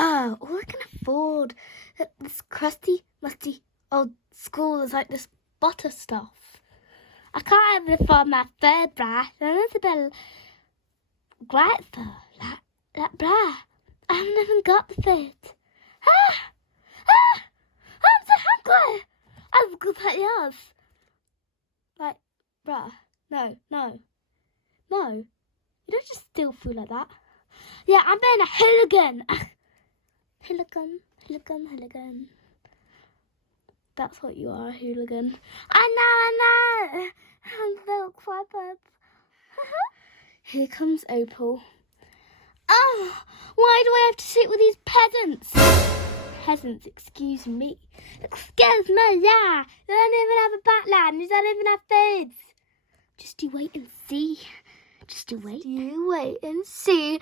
All I can afford this crusty, musty old school is like this butter stuff. I can't even afford my third bra, and it's a bit great for that bra. I haven't even got the fit. I'm so hungry. I've got that yours. Like, bruh, no. You don't just steal food like that. Yeah, I'm being a hooligan. Hooligan. That's what you are, a hooligan. I know. I'm so clever. Here comes Opal. Oh, why do I have to sit with these peasants? Peasants, excuse me. Excuse me, yeah. They don't even have a backland. They don't even have food. Just you wait and see. You wait and see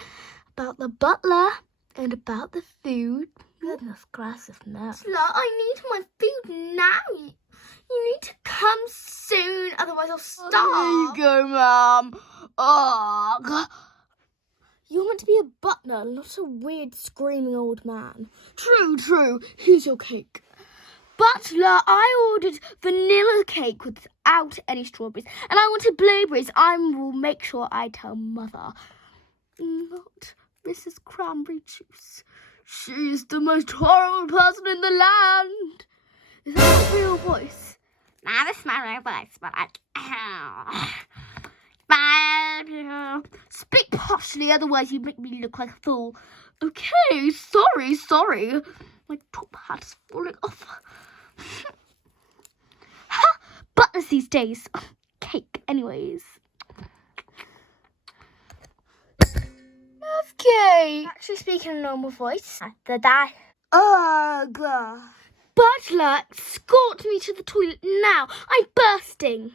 about the butler and about the food. Goodness gracious, no. Slut, I need my food now. You need to come soon, otherwise I'll starve. There you go, Mum. Oh. You're meant to be a butler, not a weird screaming old man. True. Here's your cake. Butler, I ordered vanilla cake without any strawberries, and I wanted blueberries. I will make sure I tell Mother. Not Mrs. Cranberry Juice. She's the most horrible person in the land. Is that your real voice? Nah, that's my real voice, but speak poshly, otherwise you make me look like a fool. Okay, sorry. My top hat's falling off. Butlers these days. Cake, anyways. Okay. Actually speaking in a normal voice. The die. Ugh. Butler, escort me to the toilet now. I'm bursting.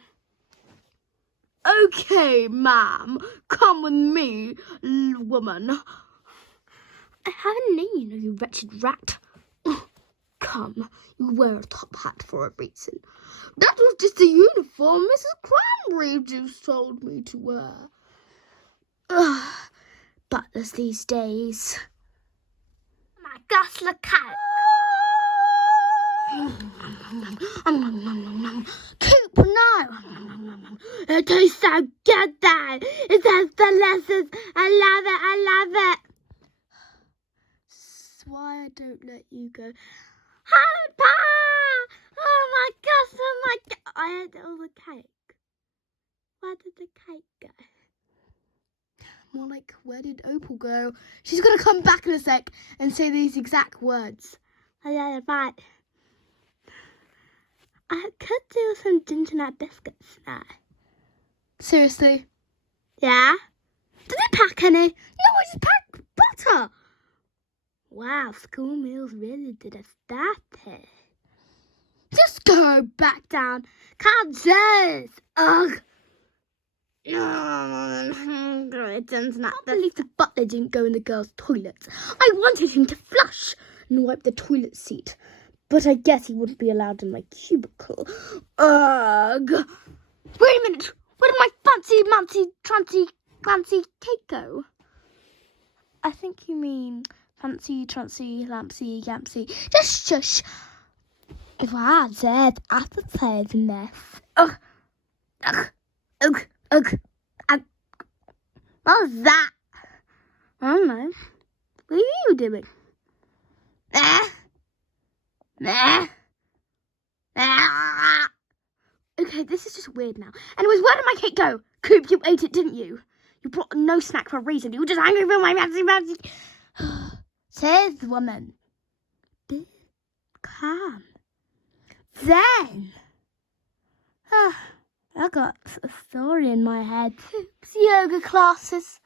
Okay, ma'am. Come with me, woman. I have a name, you wretched rat. Come, you wear a top hat for a reason. That was just a uniform Mrs. Cranberry Juice told me to wear. Butlers these days. My gosh, look out. Coop, no. It tastes so good, Dad. It has delicious. I love it. That's why I don't let you go. Pa! Oh my gosh, I ate all the cake. Where did the cake go? More like, where did Opal go? She's going to come back in a sec and say these exact words. Oh yeah, right. I could do some ginger nut biscuits now. Seriously? Yeah? Did they pack any? No, I just packed butter. Wow, school meals really did us dirty. Just go back down. Can't say. Ugh. I'm hungry. I can't believe the butler didn't go in the girls' toilets. I wanted him to flush and wipe the toilet seat, but I guess he wouldn't be allowed in my cubicle. Ugh. Wait a minute. Where did my fancy cake go? I think you mean fancy, trancy, lampsy, yampsy. Just shush. Wow, there's appetizing. Ugh. What was that? I don't know. What are you doing? Okay, this is just weird now. Anyways, where did my cake go? Coop, you ate it, didn't you? You brought no snack for a reason. You were just angry for my fancy. Says the woman. Be calm. Then. I got a story in my head. Coop's yoga classes.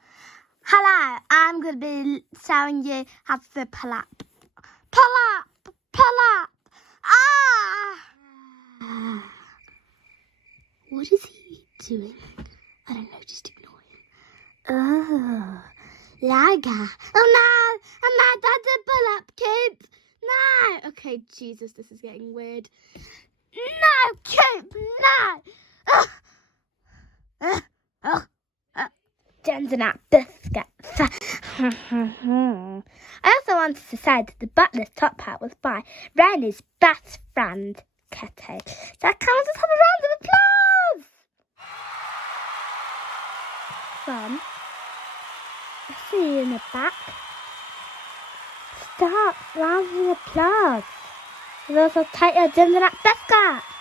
Hello, I'm going to be showing you how to do pull-up. Pull-up. What is he doing? I don't know, just ignore him. Oh, Laga. Oh no, I'm not about to pull-up, Coop. No. Okay, Jesus, this is getting weird. No, Coop, no. Ginger nut biscuits. I also wanted to say that the butler's top hat was by Rainey's best friend, Kitty. So can we just have a round of applause? Son, I see you in the back. Stop round of applause. And also take your gym to that biscuit.